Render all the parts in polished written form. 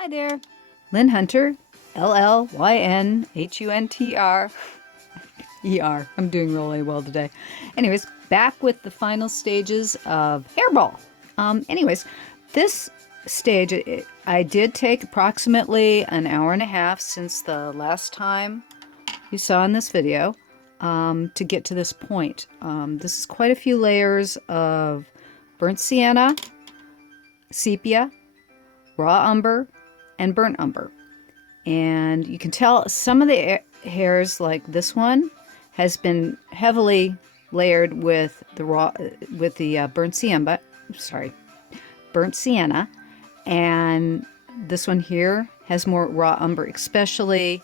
Hi there, Llyn Hunter, Llynhunter. I'm doing really well today. Anyways, back with the final stages of hairball. Anyways, this stage, I did take approximately an hour and a half since the last time you saw in this video to get to this point. This is quite a few layers of burnt sienna, sepia, raw umber, and burnt umber. And you can tell some of the hairs, like this one, has been heavily layered with the burnt sienna, and this one here has more raw umber, especially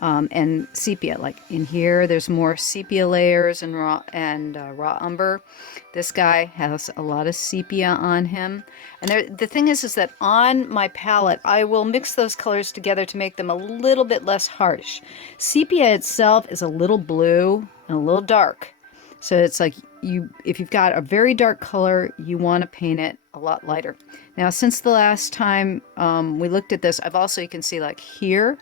and sepia. Like in here, there's more sepia layers and raw umber. This guy has a lot of sepia on him. And the thing is that on my palette, I will mix those colors together to make them a little bit less harsh. Sepia itself is a little blue and a little dark. So it's like if you've got a very dark color, you want to paint it a lot lighter. Now, since the last time we looked at this, you can see like here,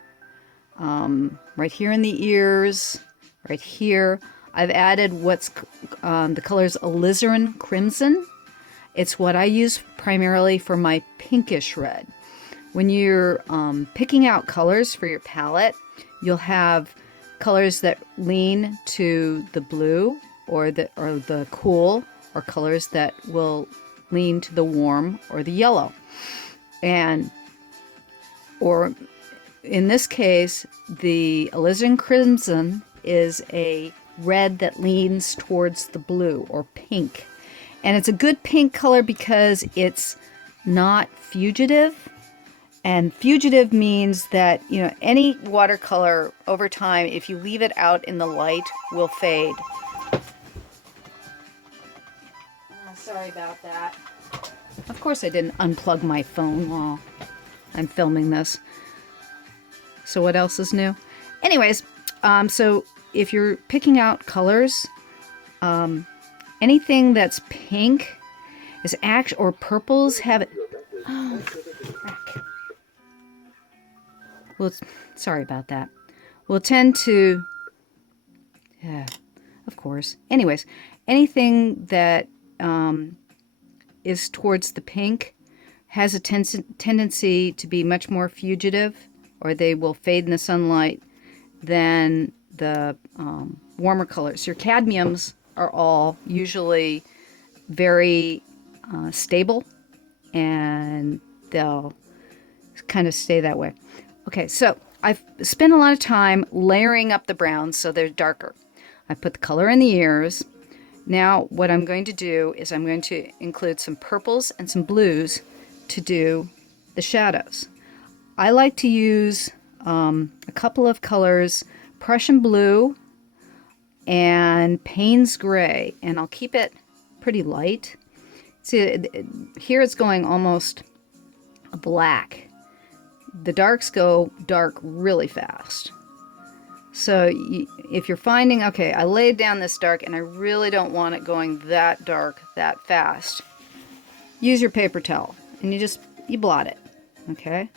right here in the ears, right here, I've added what's the colors Alizarin Crimson. It's what I use primarily for my pinkish red. When you're picking out colors for your palette, you'll have colors that lean to the blue or the cool, or colors that will lean to the warm or the yellow. Or in this case, the Alizarin Crimson is a red that leans towards the blue or pink. And it's a good pink color because it's not fugitive. And fugitive means that, any watercolor over time, if you leave it out in the light, will fade. Sorry about that. Of course I didn't unplug my phone while I'm filming this. So what else is new? Anyways, so if you're picking out colors, anything that's pink is or purples have it. Oh, frack. Well, sorry about that. We'll tend to, yeah, of course. Anyways, anything that is towards the pink has a tendency to be much more fugitive, or they will fade in the sunlight, than the warmer colors. Your cadmiums are all usually very stable, and they'll kind of stay that way. Okay, so I've spent a lot of time layering up the browns so they're darker. I put the color in the ears. Now what I'm going to do is I'm going to include some purples and some blues to do the shadows. I like to use a couple of colors, Prussian blue and Paynes gray, and I'll keep it pretty light. See, here it's going almost black. The darks go dark really fast. So if you're finding, okay, I laid down this dark and I really don't want it going that dark that fast, use your paper towel and you blot it, okay?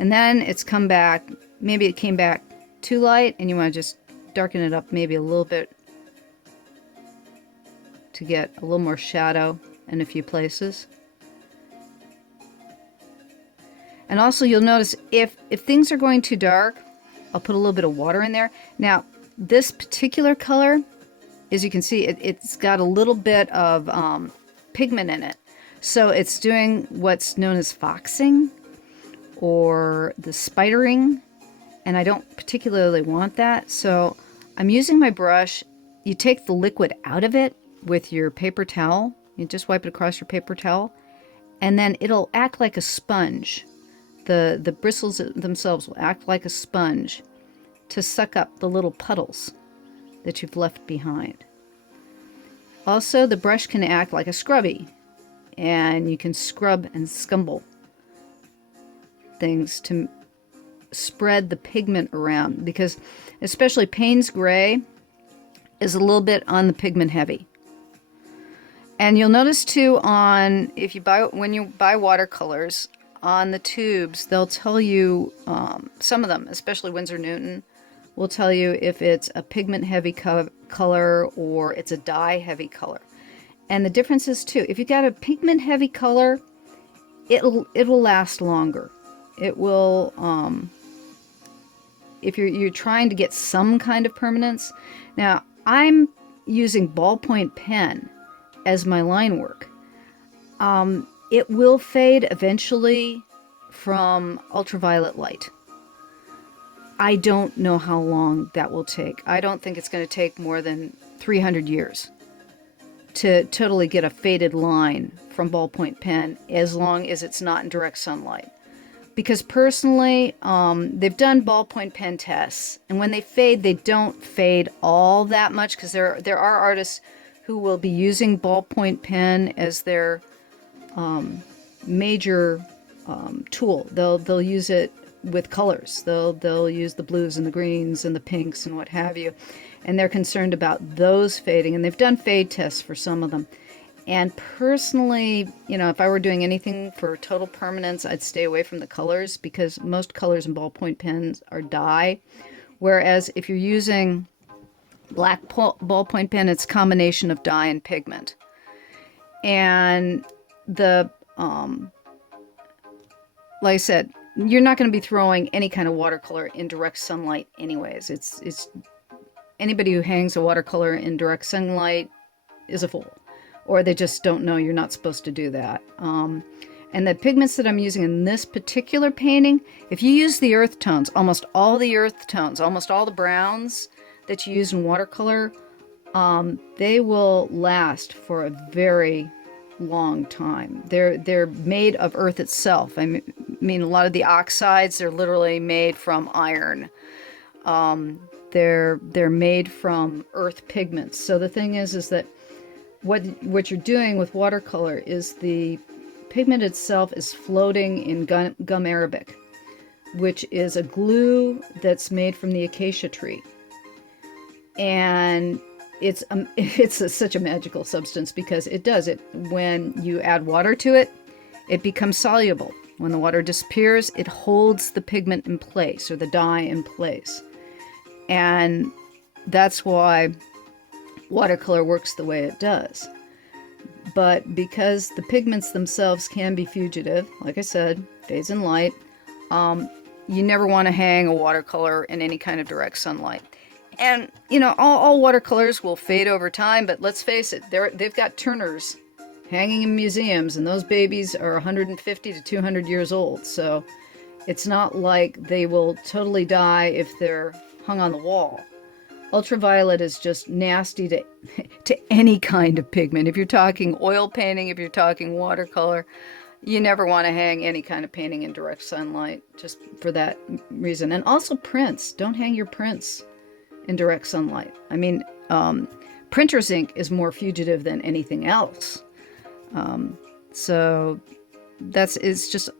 And then it's come back, maybe it came back too light and you want to just darken it up maybe a little bit to get a little more shadow in a few places. And also you'll notice if things are going too dark, I'll put a little bit of water in there. Now, this particular color, as you can see, it's got a little bit of pigment in it. So it's doing what's known as foxing or the spidering, and I don't particularly want that. So I'm using my brush. You take the liquid out of it with your paper towel. You just wipe it across your paper towel, and then it'll act like a sponge. The bristles themselves will act like a sponge to suck up the little puddles that you've left behind. Also, the brush can act like a scrubby, and you can scrub and scumble things to spread the pigment around, because especially Paynes gray is a little bit on the pigment heavy. And you'll notice too when you buy watercolors, on the tubes, they'll tell you, some of them, especially Winsor Newton, will tell you if it's a pigment heavy color or it's a dye heavy color. And the difference is too, if you got a pigment heavy color, it will last longer. It will, if you're trying to get some kind of permanence. Now, I'm using ballpoint pen as my line work. It will fade eventually from ultraviolet light. I don't know how long that will take. I don't think it's going to take more than 300 years to totally get a faded line from ballpoint pen, as long as it's not in direct sunlight. Because personally, they've done ballpoint pen tests, and when they fade, they don't fade all that much, because there are artists who will be using ballpoint pen as their major tool. They'll use it with colors. They'll use the blues and the greens and the pinks and what have you, and they're concerned about those fading. And they've done fade tests for some of them. And personally, you know, if I were doing anything for total permanence, I'd stay away from the colors, because most colors in ballpoint pens are dye. Whereas if you're using black ballpoint pen, it's a combination of dye and pigment. And the like I said, you're not going to be throwing any kind of watercolor in direct sunlight anyways. It's anybody who hangs a watercolor in direct sunlight is a fool, or they just don't know you're not supposed to do that. And the pigments that I'm using in this particular painting, if you use the earth tones, almost all the earth tones, almost all the browns that you use in watercolor, they will last for a very long time. They're made of earth itself. I mean, a lot of the oxides, they're literally made from iron. They're made from earth pigments. So the thing is that what you're doing with watercolor is the pigment itself is floating in gum arabic, which is a glue that's made from the acacia tree. And it's such a magical substance, because it does it when you add water to it, it becomes soluble. When the water disappears, it holds the pigment in place, or the dye in place. And that's why watercolor works the way it does. But because the pigments themselves can be fugitive, like I said, fades in light, you never want to hang a watercolor in any kind of direct sunlight. And, you know, all watercolors will fade over time, but let's face it, they've got Turners hanging in museums, and those babies are 150 to 200 years old. So it's not like they will totally die if they're hung on the wall. Ultraviolet is just nasty to any kind of pigment. If you're talking oil painting, if you're talking watercolor, you never want to hang any kind of painting in direct sunlight, just for that reason. And also prints. Don't hang your prints in direct sunlight. I mean, printer's ink is more fugitive than anything else. So it's just,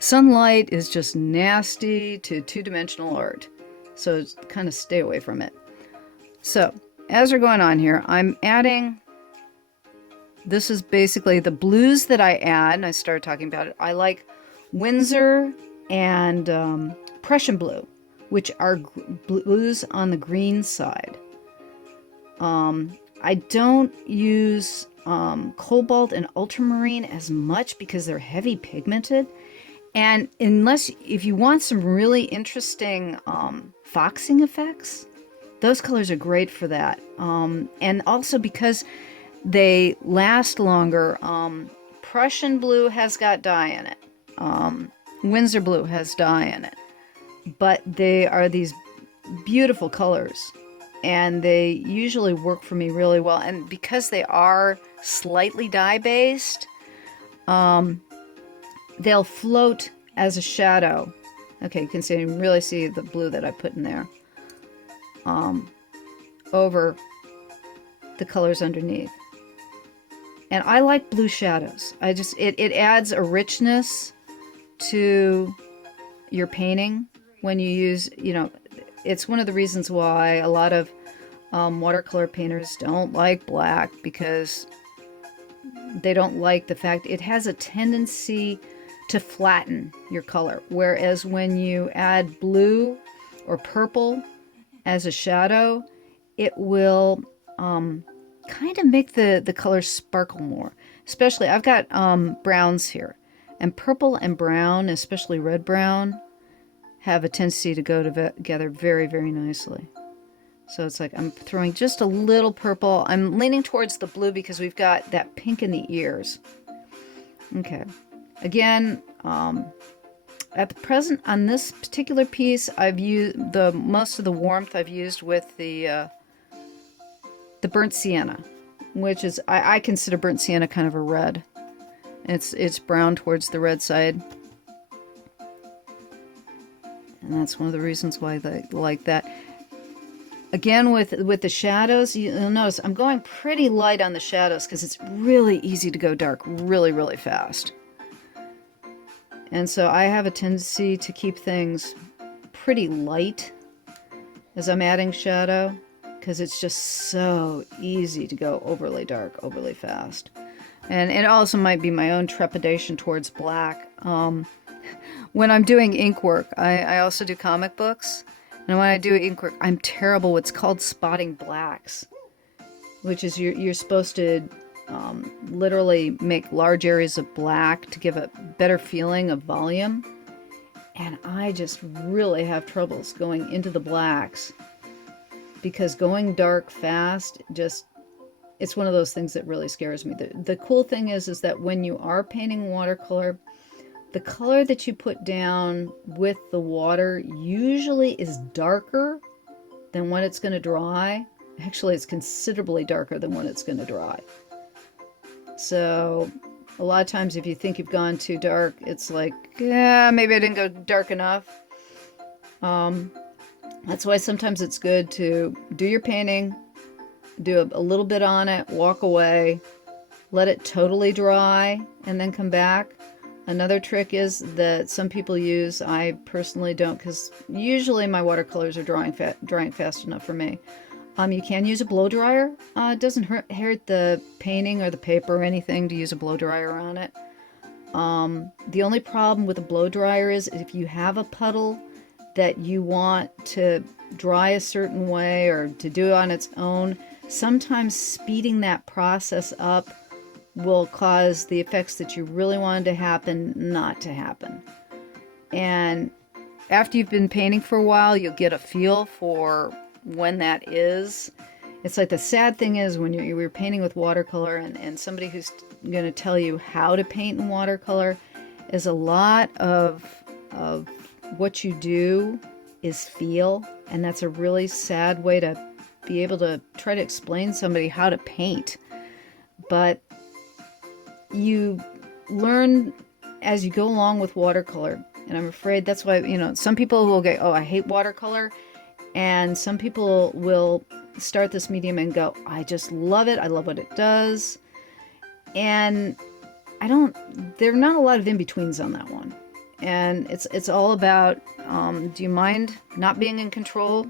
sunlight is just nasty to two-dimensional art. So kind of stay away from it. So as we're going on here, I'm adding, this is basically the blues that I add, and I started talking about it. I like Windsor and Prussian blue, which are blues on the green side. I don't use cobalt and ultramarine as much, because they're heavy pigmented. And if you want some really interesting foxing effects, those colors are great for that. And also because they last longer, Prussian blue has got dye in it. Windsor blue has dye in it. But they are these beautiful colors, and they usually work for me really well. And because they are slightly dye-based, they'll float as a shadow. Okay, you can really see the blue that I put in there over the colors underneath. And I like blue shadows. It adds a richness to your painting when you use, you know, it's one of the reasons why a lot of watercolor painters don't like black, because they don't like the fact it has a tendency to flatten your color. Whereas when you add blue or purple as a shadow, it will kind of make the colors sparkle more. Especially, I've got browns here. And purple and brown, especially red brown, have a tendency to go together very, very nicely. So it's like I'm throwing just a little purple. I'm leaning towards the blue because we've got that pink in the ears. Okay. Again, at the present on this particular piece, I've used most of the warmth I've used with the burnt sienna, which is I consider burnt sienna kind of a red. It's brown towards the red side. And that's one of the reasons why I like that. Again, with the shadows, you'll notice I'm going pretty light on the shadows because it's really easy to go dark really, really fast. And so I have a tendency to keep things pretty light as I'm adding shadow because it's just so easy to go overly dark, overly fast. And it also might be my own trepidation towards black. When I'm doing ink work, I also do comic books. And when I do ink work, I'm terrible. What's called spotting blacks, which is you're supposed to literally make large areas of black to give a better feeling of volume. And I just really have troubles going into the blacks because going dark fast it's one of those things that really scares me. The cool thing is that when you are painting watercolor, the color that you put down with the water usually is darker than when it's going to dry. Actually, it's considerably darker than when it's going to dry. So a lot of times if you think you've gone too dark, it's like, yeah, maybe I didn't go dark enough. That's why sometimes it's good to do your painting, do a little bit on it, walk away, let it totally dry, and then come back. Another trick is that some people use, I personally don't, because usually my watercolors are drying fast enough for me. You can use a blow dryer. It doesn't hurt the painting or the paper or anything to use a blow dryer on it. The only problem with a blow dryer is if you have a puddle that you want to dry a certain way or to do on its own, sometimes speeding that process up will cause the effects that you really wanted to happen not to happen. And after you've been painting for a while, you'll get a feel for when that is. It's like the sad thing is when you're painting with watercolor and somebody who's going to tell you how to paint in watercolor is a lot of what you do is feel, and that's a really sad way to be able to try to explain somebody how to paint. But you learn as you go along with watercolor, and I'm afraid that's why, some people will go, oh, I hate watercolor, and some people will start this medium and go, I just love it, I love what it does, and there are not a lot of in-betweens on that one. And it's all about, do you mind not being in control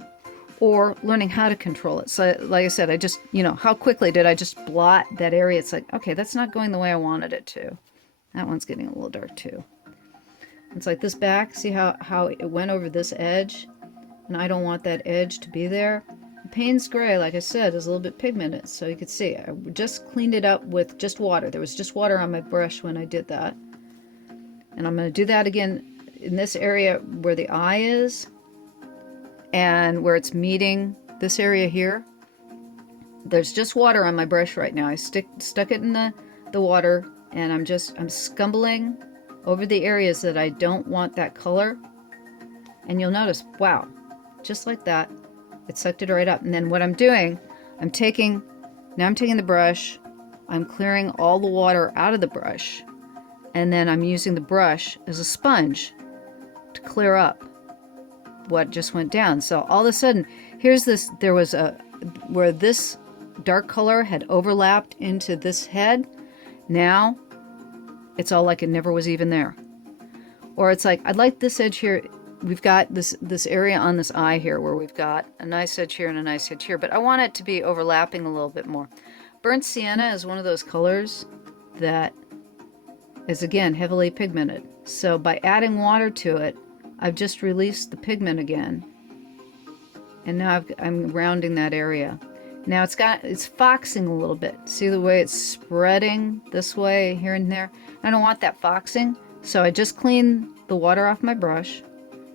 or learning how to control it? So like I said, I just, how quickly did I just blot that area? It's like, okay, that's not going the way I wanted it to. That one's getting a little dark too. It's like this back, see how it went over this edge? And I don't want that edge to be there. The Paynes gray, like I said, is a little bit pigmented, so you could see. I just cleaned it up with just water. There was just water on my brush when I did that. And I'm going to do that again in this area where the eye is and where it's meeting this area here. There's just water on my brush right now. I stuck it in the water, and I'm scumbling over the areas that I don't want that color. And you'll notice, wow, just like that, it sucked it right up. And then what I'm doing, I'm taking the brush, I'm clearing all the water out of the brush, and then I'm using the brush as a sponge to clear up what just went down. So all of a sudden, there was where this dark color had overlapped into this head. Now it's all like it never was even there. Or it's like, I'd like this edge here. We've got this area on this eye here where we've got a nice edge here and a nice edge here, but I want it to be overlapping a little bit more. Burnt sienna is one of those colors that is, again, heavily pigmented. So by adding water to it, I've just released the pigment again. And now I'm rounding that area. Now it's foxing a little bit. See the way it's spreading this way, here and there? I don't want that foxing, so I just clean the water off my brush,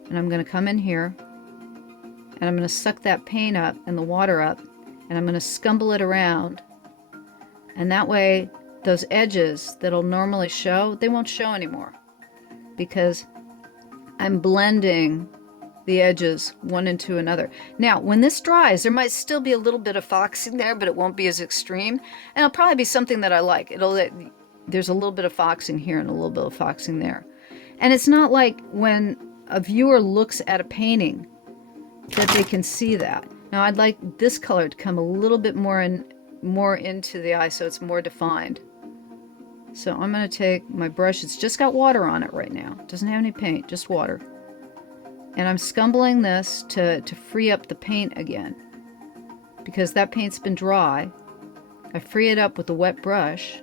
and I'm going to come in here, and I'm going to suck that paint up and the water up, and I'm going to scumble it around. And that way, those edges that'll normally show, they won't show anymore, because I'm blending the edges one into another. Now, when this dries, there might still be a little bit of foxing there, but it won't be as extreme. And it'll probably be something that I like. There's a little bit of foxing here and a little bit of foxing there. And it's not like when a viewer looks at a painting that they can see that. Now, I'd like this color to come a little bit more into the eye so it's more defined. So I'm going to take my brush. It's just got water on it right now. It doesn't have any paint, just water. And I'm scumbling this to free up the paint again, because that paint's been dry. I free it up with a wet brush,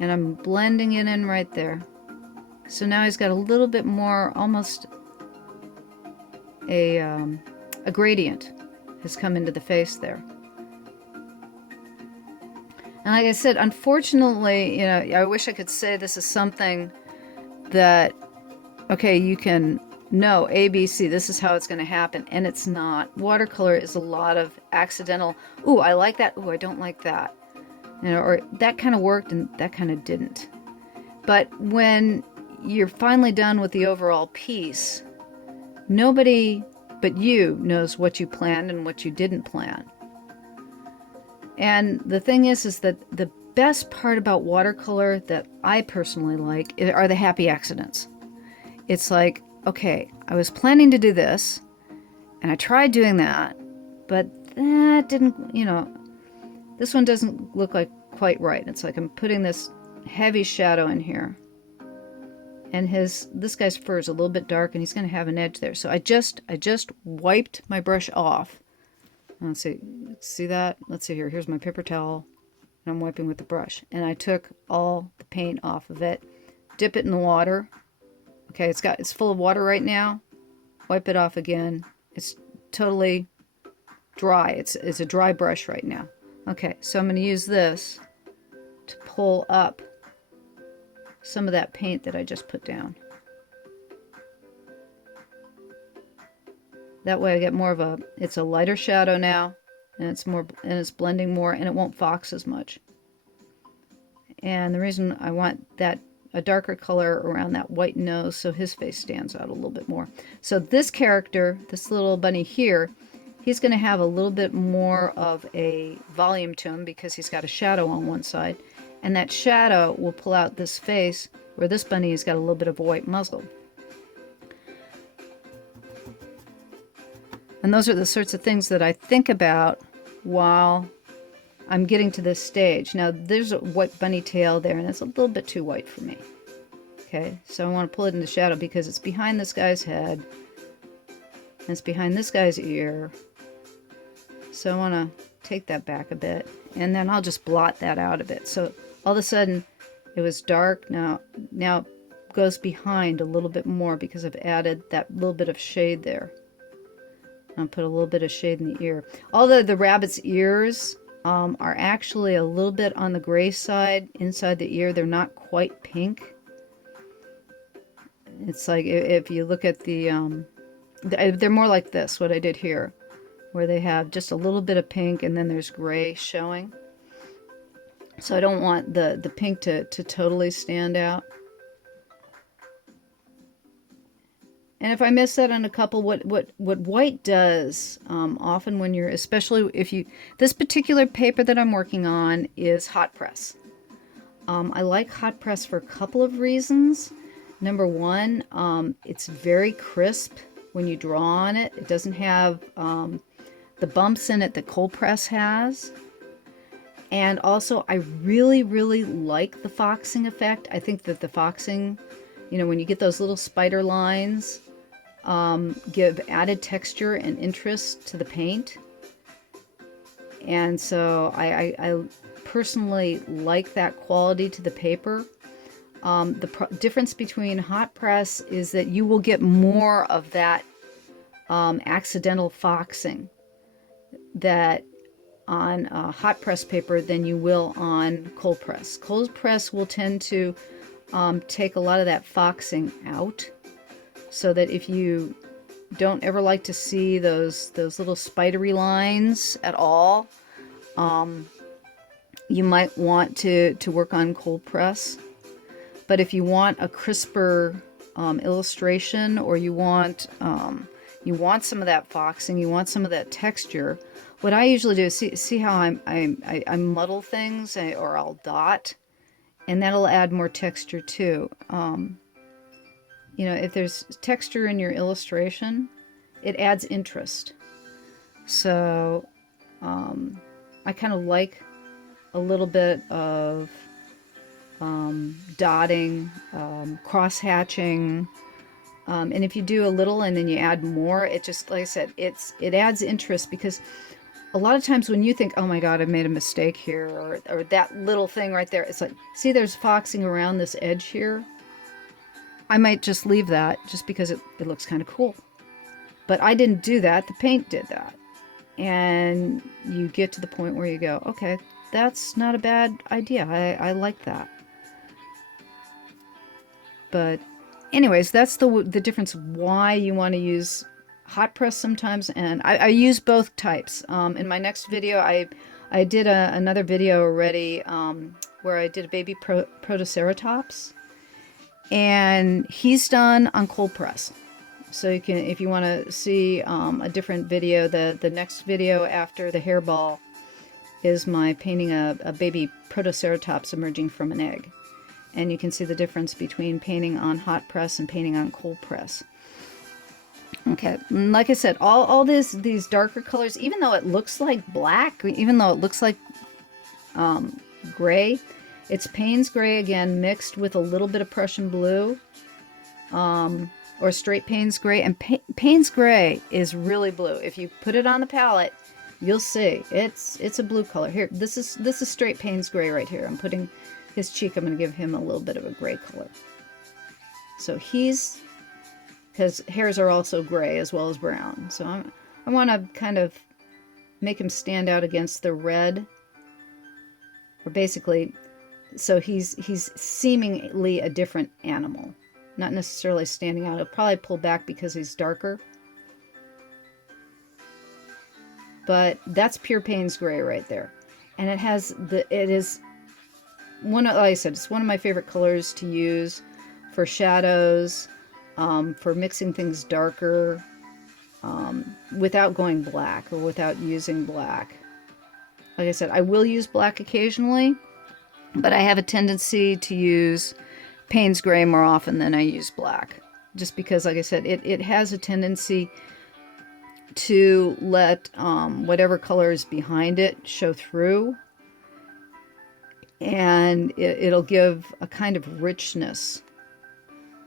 and I'm blending it in right there. So now he's got a little bit more, almost a gradient has come into the face there. And like I said, unfortunately, I wish I could say this is something that, okay, you can know A, B, C, this is how it's going to happen, and it's not. Watercolor is a lot of accidental, ooh, I like that, ooh, I don't like that. Or that kind of worked and that kind of didn't. But when you're finally done with the overall piece, nobody but you knows what you planned and what you didn't plan. And the thing is that the best part about watercolor that I personally like are the happy accidents. It's like, okay, I was planning to do this, and I tried doing that, but that didn't, this one doesn't look like quite right. It's like I'm putting this heavy shadow in here, and this guy's fur is a little bit dark, and he's going to have an edge there. So I just wiped my brush off. Let's see that? Let's see here. Here's my paper towel, and I'm wiping with the brush, and I took all the paint off of it, dip it in the water. Okay, it's full of water right now. Wipe it off again. It's totally dry. It's a dry brush right now. Okay, so I'm going to use this to pull up some of that paint that I just put down. That way I get more of it's a lighter shadow now, and it's blending more, and it won't fox as much. And the reason I want a darker color around that white nose so his face stands out a little bit more. So this character, this little bunny here, he's going to have a little bit more of a volume to him because he's got a shadow on one side. And that shadow will pull out this face where this bunny has got a little bit of a white muzzle. And those are the sorts of things that I think about while I'm getting to this stage. Now, there's a white bunny tail there, and it's a little bit too white for me. Okay, so I want to pull it into shadow because it's behind this guy's head, and it's behind this guy's ear. So I want to take that back a bit, and then I'll just blot that out a bit. So all of a sudden, it was dark. Now it goes behind a little bit more because I've added that little bit of shade there. I'll put a little bit of shade in the ear. Although the rabbit's ears are actually a little bit on the gray side inside the ear. They're not quite pink. It's like if you look at they're more like this, what I did here, where they have just a little bit of pink and then there's gray showing. So I don't want the pink to totally stand out. And if I miss that on a couple, what white does, often when you're, especially this particular paper that I'm working on is hot press. I like hot press for a couple of reasons. Number one, it's very crisp when you draw on it. It doesn't have the bumps in it that cold press has. And also, I really, really like the foxing effect. I think that the foxing, when you get those little spider lines, give added texture and interest to the paint. And so I personally like that quality to the paper. The difference between hot press is that you will get more of that accidental foxing that on hot press paper than you will on cold press. Cold press will tend to take a lot of that foxing out, so that if you don't ever like to see those little spidery lines at all, you might want to work on cold press. But if you want a crisper illustration, or you want some of that foxing, you want some of that texture, what I usually do is see how I muddle things, or I'll dot, and that'll add more texture too. You know, if there's texture in your illustration, it adds interest. So I kind of like a little bit of dotting, cross-hatching, and if you do a little and then you add more, it just, like I said, it adds interest, because a lot of times when you think, oh my God, I made a mistake here, or that little thing right there, it's like, see, there's foxing around this edge here. I might just leave that just because it looks kind of cool. But I didn't do that, the paint did that. And you get to the point where you go, okay, that's not a bad idea. I like that. But anyways, that's the difference of why you want to use hot press sometimes, and I use both types. In my next video, I did another video already where I did a baby protoceratops, and he's done on cold press. So you can, if you want to see a different video, the next video after the hairball is my painting a baby protoceratops emerging from an egg. And you can see the difference between painting on hot press and painting on cold press. Okay, like I said, all these darker colors, even though it looks like black, even though it looks like gray, it's Paynes gray again mixed with a little bit of Prussian blue, or straight Paynes gray. And Paynes gray is really blue. If you put it on the palette, you'll see it's a blue color. Here, this is straight Paynes gray right here. I'm putting his cheek. I'm going to give him a little bit of a gray color. So he's, because hairs are also gray as well as brown. So I want to kind of make him stand out against the red, or basically, so he's seemingly a different animal, not necessarily standing out. He'll probably pull back because he's darker. But that's pure Paynes gray right there, and it is one of, like I said, it's one of my favorite colors to use for shadows. For mixing things darker, without going black, or without using black. Like I said, I will use black occasionally, but I have a tendency to use Paynes gray more often than I use black. Just because, like I said, it has a tendency to let whatever color is behind it show through. And it'll give a kind of richness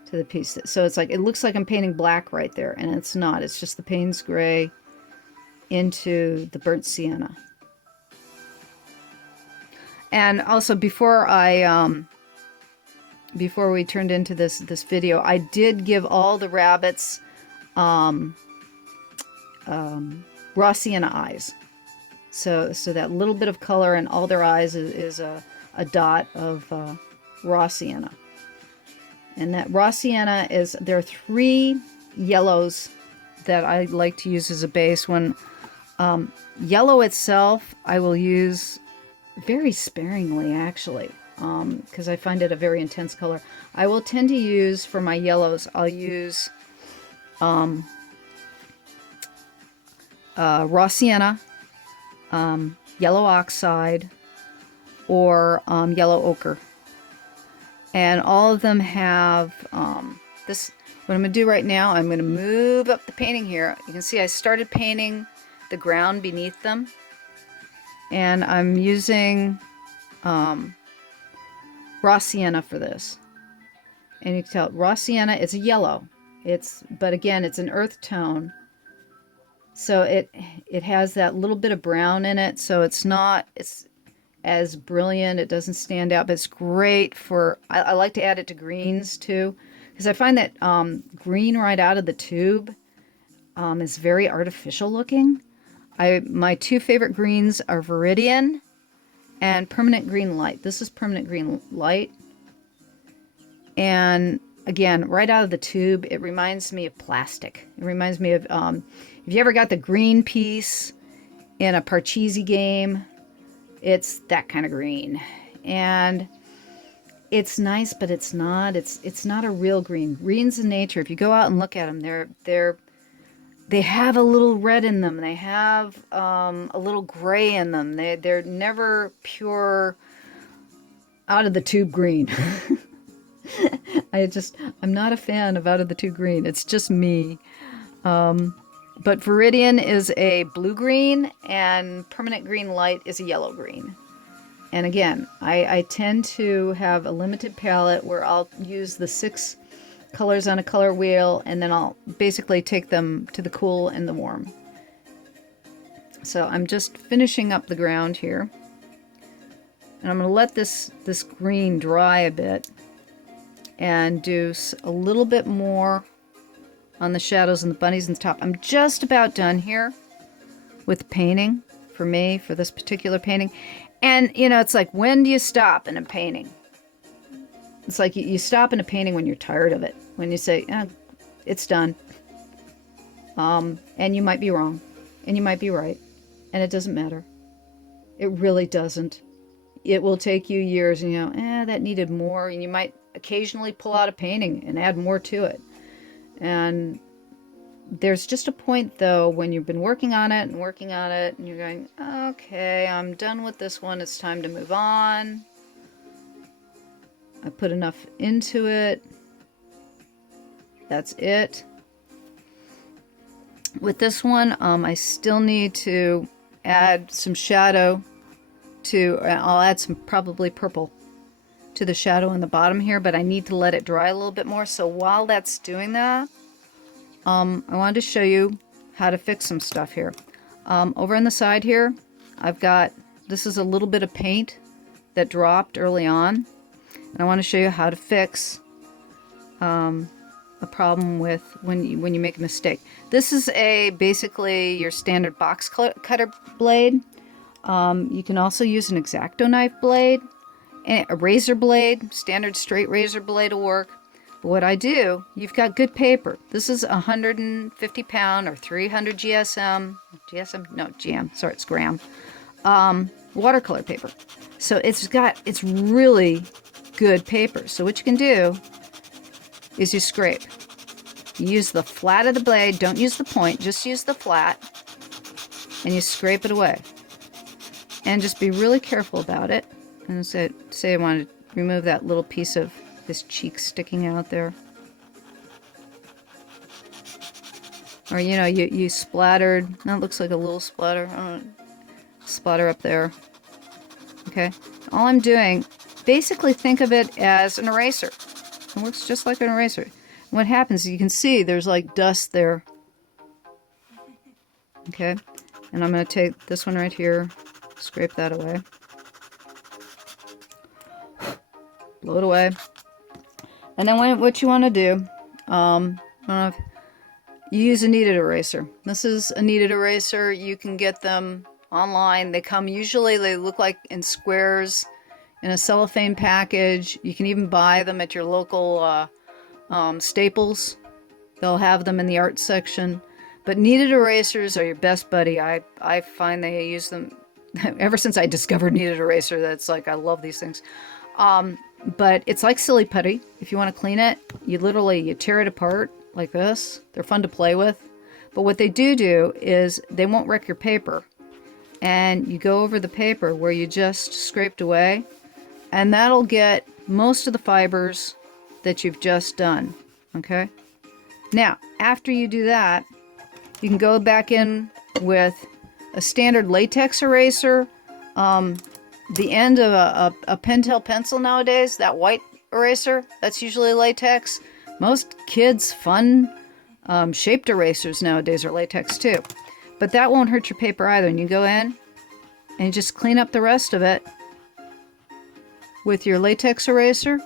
to the piece. So it's like, it looks like I'm painting black right there, and it's not. It's just the Paynes gray into the burnt sienna. And also, before we turned into this video, I did give all the rabbits raw sienna eyes. So that little bit of color in all their eyes is a dot of raw sienna. And that raw sienna is, there are 3 yellows that I like to use as a base. When yellow itself, I will use very sparingly, actually, because I find it a very intense color. I will tend to use, for my yellows, I'll use raw sienna, yellow oxide, or yellow ochre. And all of them have this. What I'm going to do right now, I'm going to move up the painting here. You can see I started painting the ground beneath them. And I'm using raw sienna for this. And you can tell raw sienna is a yellow. But again, it's an earth tone. So it has that little bit of brown in it. So it's as brilliant. It doesn't stand out, but it's great for, I like to add it to greens too, because I find that green right out of the tube is very artificial looking. My two favorite greens are Viridian and Permanent Green Light. This is Permanent Green Light. And again, right out of the tube, it reminds me of plastic. It reminds me of, if you ever got the green piece in a Parcheesi game, it's that kind of green. And it's nice, but it's not. It's not a real green. Greens in nature, if you go out and look at them, they have a little red in them. They have a little gray in them. They're never pure out of the tube green. I'm not a fan of out of the tube green. It's just me. But Viridian is a blue-green, and Permanent Green Light is a yellow-green. And again, I tend to have a limited palette where I'll use the 6 colors on a color wheel, and then I'll basically take them to the cool and the warm. So I'm just finishing up the ground here. And I'm going to let this green dry a bit and do a little bit more on the shadows and the bunnies and the top. I'm just about done here with the painting for me, for this particular painting. And, you know, it's like, when do you stop in a painting? It's like you stop in a painting when you're tired of it. When you say, it's done. And you might be wrong. And you might be right. And it doesn't matter. It really doesn't. It will take you years and you know, that needed more. And you might occasionally pull out a painting and add more to it. And there's just a point, though, when you've been working on it, and you're going, okay, I'm done with this one. It's time to move on. I put enough into it. That's it. With this one, I still need to add some shadow to, I'll add some probably purple to the shadow in the bottom here, but I need to let it dry a little bit more. So while that's doing that, I wanted to show you how to fix some stuff here. Over on the side here, I've got, this is a little bit of paint that dropped early on. And I want to show you how to fix a problem with when you make a mistake. This is basically your standard box cutter blade. You can also use an X-Acto knife blade, and a razor blade, standard straight razor blade will work. But what I do, you've got good paper. This is 150 pound or 300 GSM, sorry, it's gram, watercolor paper. So it's really good paper. So what you can do is you scrape. You use the flat of the blade, don't use the point, just use the flat, and you scrape it away. And just be really careful about it. And say I want to remove that little piece of this cheek sticking out there. Or, you know, you splattered. That looks like a little splatter. I don't know, splatter up there. Okay. All I'm doing, basically think of it as an eraser. It works just like an eraser. And what happens, you can see there's like dust there. Okay. And I'm going to take this one right here, scrape that away. Blow it away. And then what you want to do, I don't know if you use a kneaded eraser. This is a kneaded eraser. You can get them online. They come, usually they look like in squares in a cellophane package. You can even buy them at your local Staples. They'll have them in the art section. But kneaded erasers are your best buddy. I find they use them ever since I discovered kneaded eraser. That's like, I love these things. But it's like silly putty. If you want to clean it, you tear it apart like this. They're fun to play with. But what they do is they won't wreck your paper. And you go over the paper where you just scraped away, and that'll get most of the fibers that you've just done. Okay? Now, after you do that, you can go back in with a standard latex eraser. The end of a Pentel pencil nowadays, that white eraser, that's usually latex. Most kids' fun shaped erasers nowadays are latex too. But that won't hurt your paper either. And you go in and you just clean up the rest of it with your latex eraser.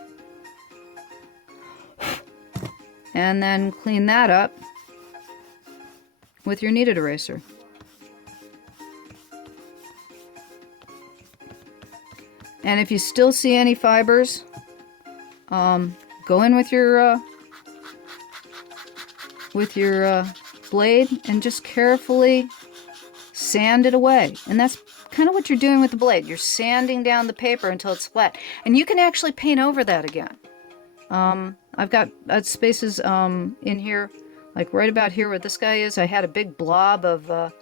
And then clean that up with your kneaded eraser. And if you still see any fibers, go in with your blade and just carefully sand it away. And that's kind of what you're doing with the blade. You're sanding down the paper until it's flat. And you can actually paint over that again. I've got spaces in here, like right about here where this guy is. I had a big blob of, well,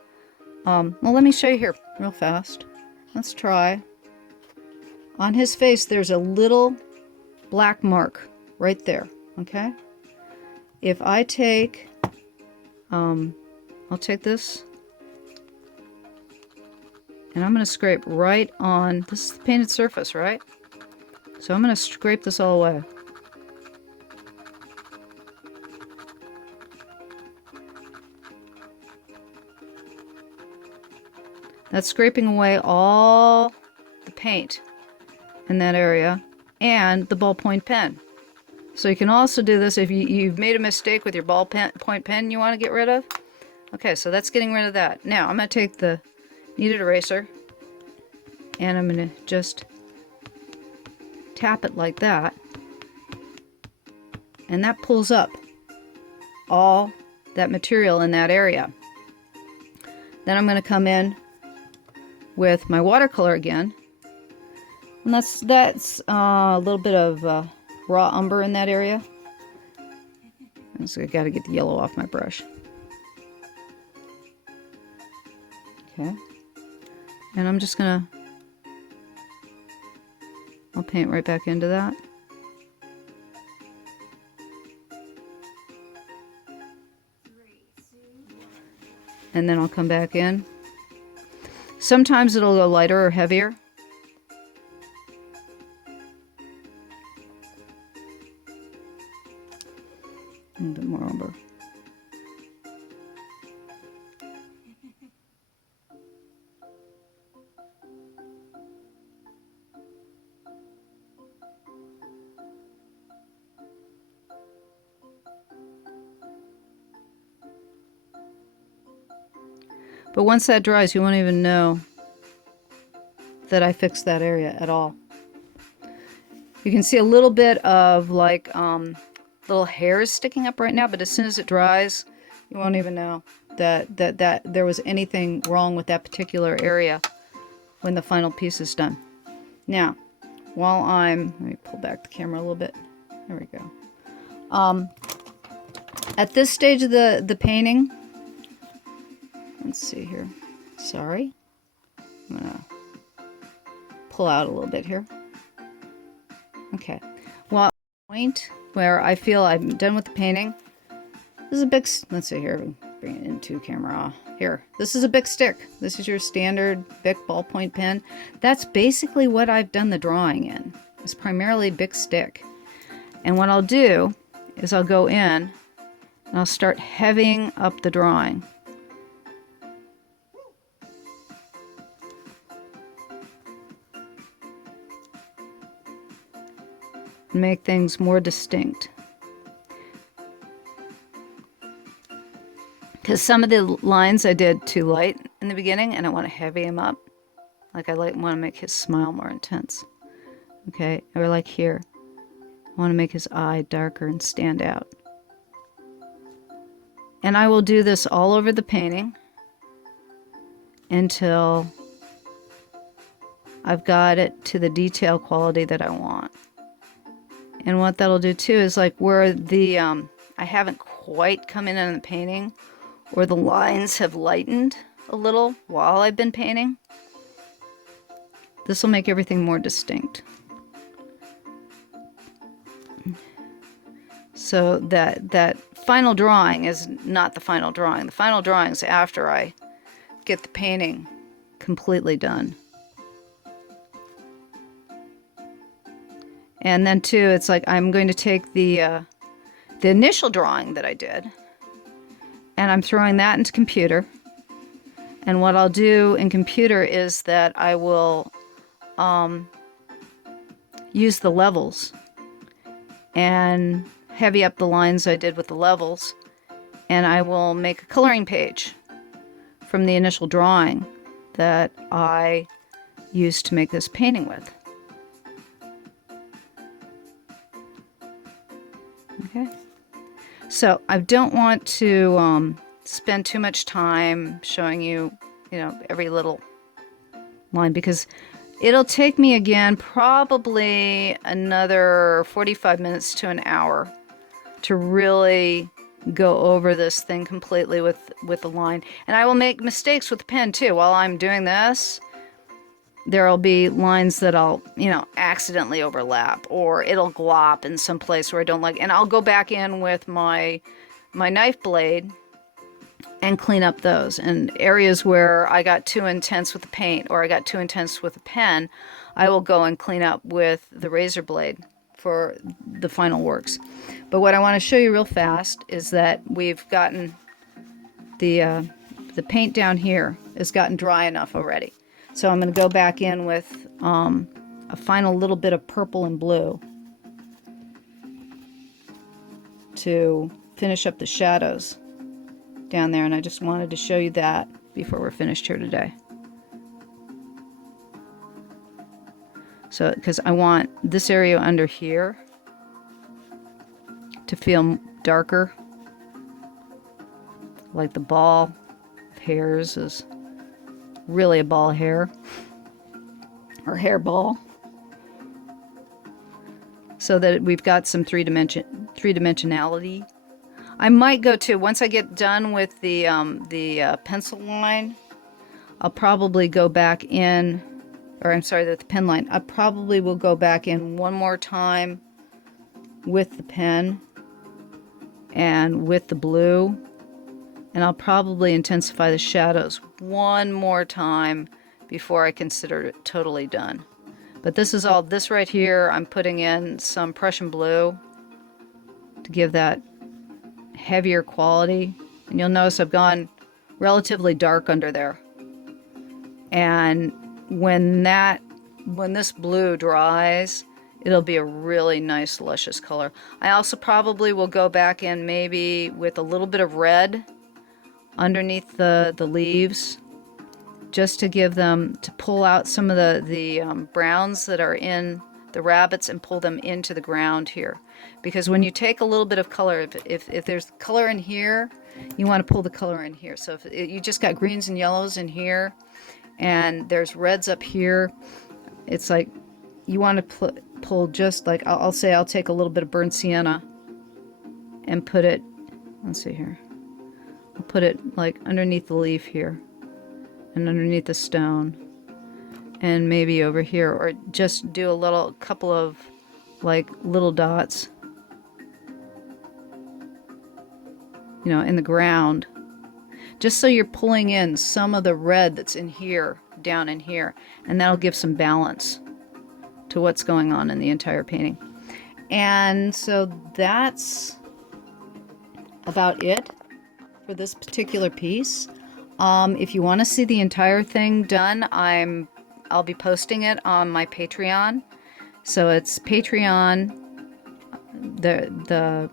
let me show you here real fast. Let's try. On his face, there's a little black mark right there, okay? If I take, I'll take this, and I'm going to scrape right on, this is the painted surface, right? So I'm going to scrape this all away. That's scraping away all the paint in that area and the ballpoint pen. So you can also do this if you've made a mistake with your ballpoint pen you want to get rid of. Okay, so that's getting rid of that. Now I'm going to take the kneaded eraser and I'm going to just tap it like that. And that pulls up all that material in that area. Then I'm going to come in with my watercolor again. And that's a little bit of raw umber in that area. And so I got to get the yellow off my brush. Okay. And I'm just gonna, I'll paint right back into that. And then I'll come back in. Sometimes it'll go lighter or heavier. A little bit more umber. But once that dries, you won't even know that I fixed that area at all. You can see a little bit of like little hairs sticking up right now, but as soon as it dries, you won't even know that there was anything wrong with that particular area when the final piece is done. Now, let me pull back the camera a little bit. There we go. At this stage of the painting, let's see here. Sorry. I'm gonna pull out a little bit here. Okay. Well, point where I feel I'm done with the painting. This is a big, let's see here, bring it into camera. Here, this is a big stick. This is your standard Bic ballpoint pen. That's basically what I've done the drawing in. It's primarily Bic stick. And what I'll do is I'll go in and I'll start heavying up the drawing. Make things more distinct. Because some of the lines I did too light in the beginning and I want to heavy him up. Like I want to make his smile more intense. Okay, or like here. I want to make his eye darker and stand out. And I will do this all over the painting until I've got it to the detail quality that I want. And what that'll do too is like where the I haven't quite come in on the painting, or the lines have lightened a little while I've been painting. This will make everything more distinct. So that final drawing is not the final drawing. The final drawing is after I get the painting completely done. And then too, it's like I'm going to take the initial drawing that I did, and I'm throwing that into computer. And what I'll do in computer is that I will use the levels and heavy up the lines I did with the levels, and I will make a coloring page from the initial drawing that I used to make this painting with. Okay, so I don't want to spend too much time showing you, every little line, because it'll take me again probably another 45 minutes to an hour to really go over this thing completely with the line. And I will make mistakes with the pen too. While I'm doing this, there'll be lines that I'll, accidentally overlap, or it'll glop in some place where I don't like, and I'll go back in with my knife blade and clean up those. And areas where I got too intense with the paint, or I got too intense with the pen, I will go and clean up with the razor blade for the final works. But what I want to show you real fast is that we've gotten the paint down here has gotten dry enough already. So I'm going to go back in with a final little bit of purple and blue to finish up the shadows down there, and I just wanted to show you that before we're finished here today. So, because I want this area under here to feel darker, like the ball of hairs is really a ball of hair, or hairball, so that we've got some three-dimensionality. I might go to, once I get done with the pencil line, I'll probably go back in, or I'm sorry, the pen line. I probably will go back in one more time with the pen and with the blue, and I'll probably intensify the shadows one more time before I consider it totally done. But this is all, this right here, I'm putting in some Prussian blue to give that heavier quality. And you'll notice I've gone relatively dark under there. And when this blue dries, it'll be a really nice luscious color. I also probably will go back in maybe with a little bit of red underneath the leaves, just to give them, to pull out some of the browns that are in the rabbits and pull them into the ground here. Because when you take a little bit of color, if there's color in here, you want to pull the color in here. So if you just got greens and yellows in here, and there's reds up here, it's like you want to pull just like, I'll say I'll take a little bit of burnt sienna and put it, let's see here, I'll put it like underneath the leaf here and underneath the stone and maybe over here, or just do a couple of like little dots, in the ground, just so you're pulling in some of the red that's in here, down in here, and that'll give some balance to what's going on in the entire painting. And so that's about it for this particular piece. If you want to see the entire thing done, I'll be posting it on my Patreon. So it's Patreon, the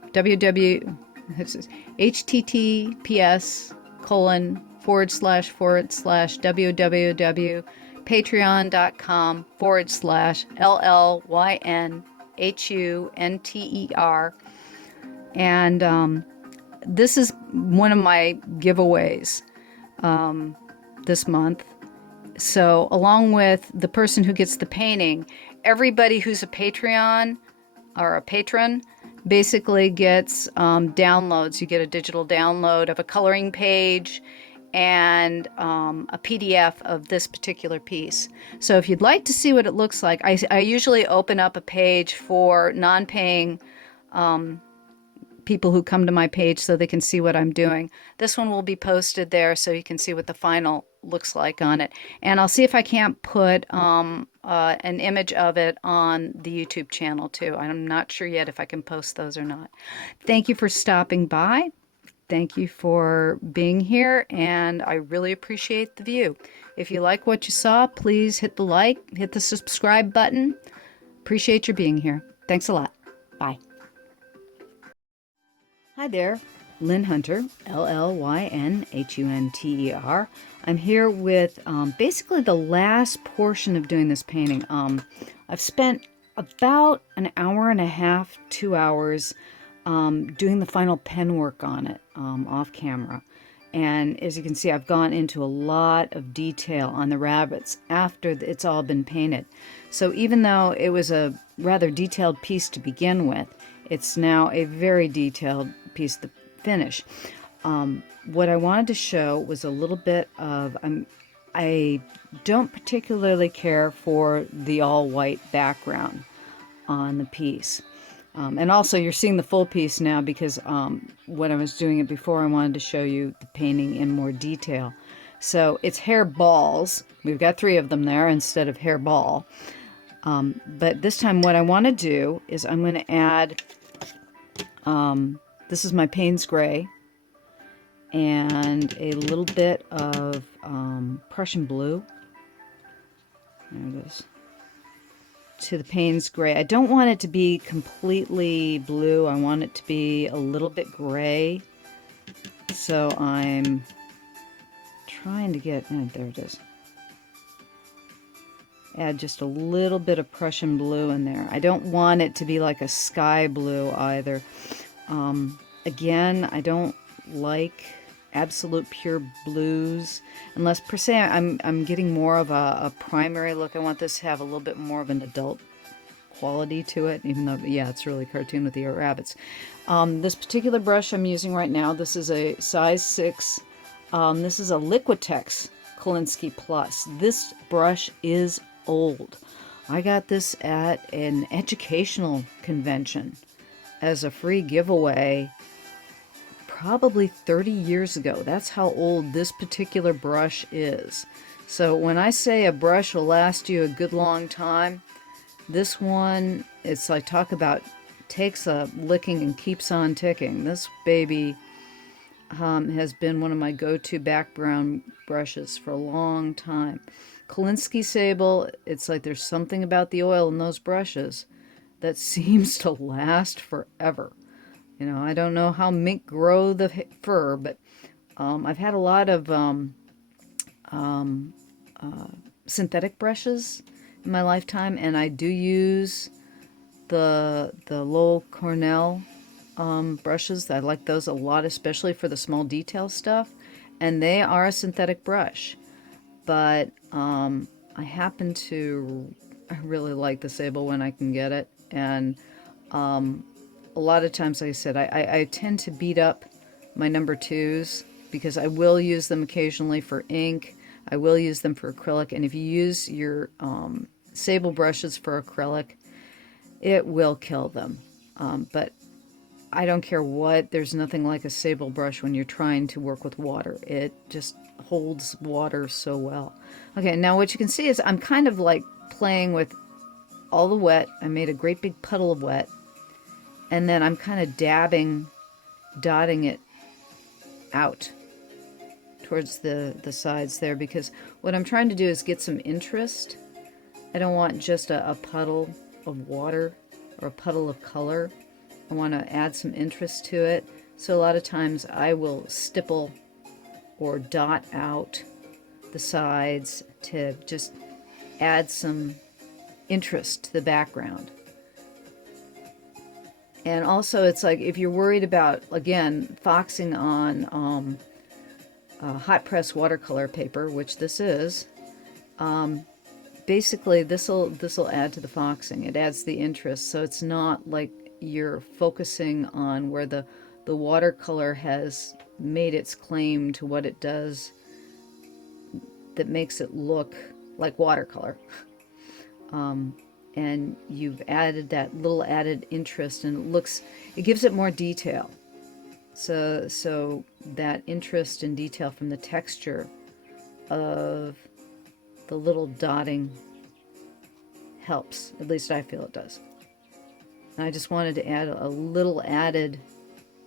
https://www.patreon.com/LLYNHUNTER. And this is one of my giveaways this month. So along with the person who gets the painting, everybody who's a Patreon or a patron basically gets downloads. You get a digital download of a coloring page and a PDF of this particular piece. So if you'd like to see what it looks like, I usually open up a page for non-paying people who come to my page so they can see what I'm doing. This one will be posted there so you can see what the final looks like on it. And I'll see if I can't put an image of it on the YouTube channel too. I'm not sure yet if I can post those or not. Thank you for stopping by. Thank you for being here, and I really appreciate the view. If you like what you saw, please hit the like, hit the subscribe button. Appreciate your being here. Thanks a lot. Bye. Hi there, Llyn Hunter, Llynhunter. I'm here with basically the last portion of doing this painting. I've spent about an hour and a half, 2 hours doing the final pen work on it off camera. And as you can see, I've gone into a lot of detail on the rabbits after it's all been painted. So even though it was a rather detailed piece to begin with, it's now a very detailed piece to finish. What I wanted to show was a little bit of, I don't particularly care for the all-white background on the piece. And also you're seeing the full piece now because when I was doing it before, I wanted to show you the painting in more detail. So it's hair balls. We've got 3 of them there instead of hair ball. But this time what I want to do is I'm going to add, this is my Paynes gray, and a little bit of Prussian blue. There it is. To the Paynes gray. I don't want it to be completely blue. I want it to be a little bit gray. So I'm trying to get, there it is. Add just a little bit of Prussian blue in there. I don't want it to be like a sky blue either. Again, I don't like absolute pure blues unless per se I'm getting more of a primary look. I want this to have a little bit more of an adult quality to it, even though, yeah, it's really cartoon with the rabbits. This particular brush I'm using right now, this is a size 6. This is a Liquitex Kolinsky Plus. This brush is old. I got this at an educational convention as a free giveaway probably 30 years ago. That's how old this particular brush is. So when I say a brush will last you a good long time, this one, it's like talk about takes a licking and keeps on ticking. This baby has been one of my go-to background brushes for a long time. Kolinsky Sable, it's like there's something about the oil in those brushes that seems to last forever. You know, I don't know how mink grow the fur, but I've had a lot of synthetic brushes in my lifetime, and I do use the Lowell Cornell brushes. I like those a lot, especially for the small detail stuff, and they are a synthetic brush. But I really like the Sable when I can get it, and a lot of times, like I said, I tend to beat up my number 2s because I will use them occasionally for ink. I will use them for acrylic, and if you use your Sable brushes for acrylic, it will kill them. But I don't care what, there's nothing like a Sable brush when you're trying to work with water. It just holds water so well. Okay, now what you can see is I'm kind of like playing with all the wet. I made a great big puddle of wet, and then I'm kind of dotting it out towards the sides there, because what I'm trying to do is get some interest. I don't want just a puddle of water or a puddle of color. I want to add some interest to it. So a lot of times I will stipple or dot out the sides to just add some interest to the background. And also it's like if you're worried about, again, foxing on hot press watercolor paper, which this is, basically this'll add to the foxing. It adds the interest, so it's not like you're focusing on where the watercolor has made its claim to what it does that makes it look like watercolor. And you've added that little added interest, and it gives it more detail. So that interest and detail from the texture of the little dotting helps. At least I feel it does. And I just wanted to add a little added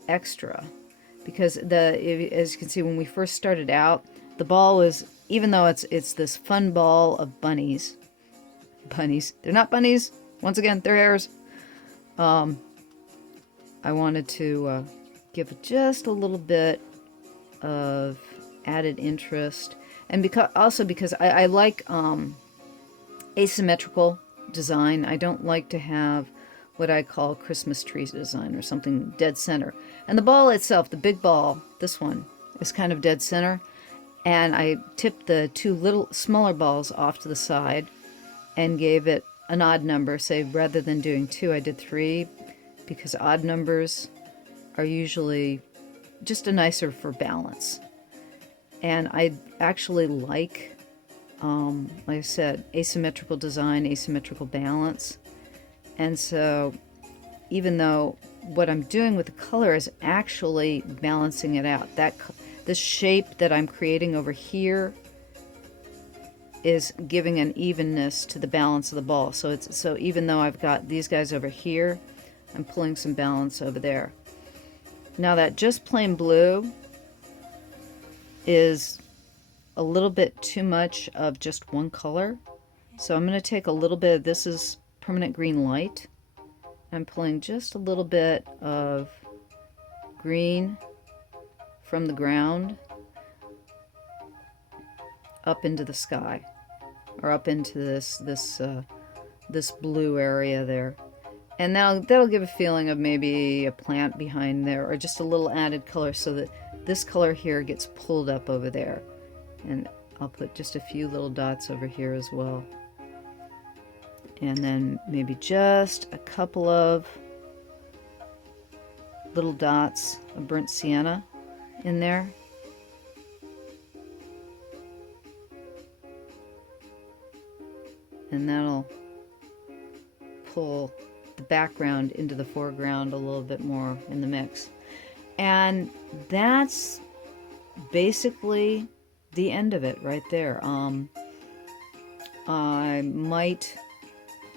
extra, because as you can see, when we first started out, the ball was, even though it's this fun ball of bunnies, they're not bunnies, Once again, they're hares. I wanted to give just a little bit of added interest, and because I like asymmetrical design. I don't like to have what I call Christmas tree design or something dead center. And the ball itself, the big ball, this one, is kind of dead center. And I tipped the two little smaller balls off to the side and gave it an odd number. Say, rather than doing 2, I did 3, because odd numbers are usually just a nicer for balance. And I actually like I said, asymmetrical design, asymmetrical balance. And so even though what I'm doing with the color is actually balancing it out, this shape that I'm creating over here is giving an evenness to the balance of the ball. So even though I've got these guys over here, I'm pulling some balance over there. Now that just plain blue is a little bit too much of just one color. So I'm going to take a little bit, this is permanent green light. I'm pulling just a little bit of green from the ground up into the sky, or up into this blue area there. And that'll give a feeling of maybe a plant behind there, or just a little added color, so that this color here gets pulled up over there. And I'll put just a few little dots over here as well. And then maybe just a couple of little dots of burnt sienna in there. And that'll pull the background into the foreground a little bit more in the mix. And that's basically the end of it right there. I might,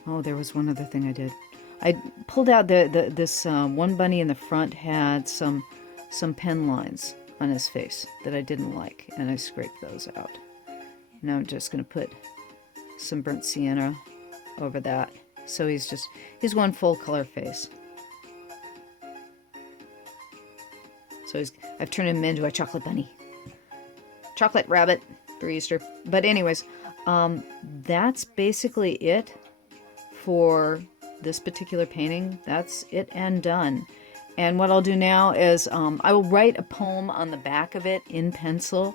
oh, there was one other thing I did. I pulled out this one bunny in the front had some pen lines on his face that I didn't like, and I scraped those out. Now I'm just going to put some burnt sienna over that, so he's one full color face. So I've turned him into a chocolate bunny. Chocolate rabbit for Easter. But anyways, that's basically it for this particular painting. That's it and done. And what I'll do now is I will write a poem on the back of it in pencil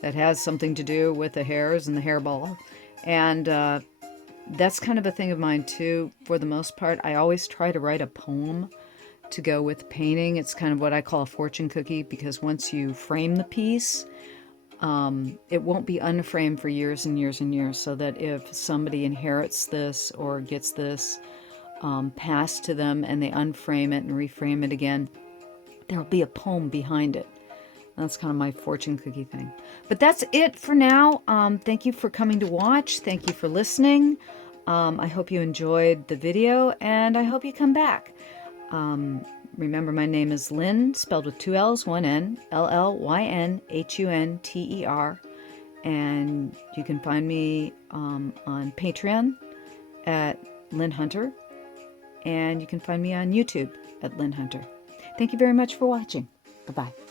that has something to do with the hares and the hairball. And that's kind of a thing of mine too, for the most part. I always try to write a poem to go with painting. It's kind of what I call a fortune cookie, because once you frame the piece, it won't be unframed for years and years and years, so that if somebody inherits this or gets this passed to them and they unframe it and reframe it again, there'll be a poem behind it. That's kind of my fortune cookie thing. But that's it for now. Thank you for coming to watch. Thank you for listening. I hope you enjoyed the video, and I hope you come back. Remember, my name is Llyn, spelled with 2 L's, 1 N, Llynhunter, and you can find me on Patreon at Llyn Hunter, and you can find me on YouTube at Llyn Hunter. Thank you very much for watching. Bye-bye.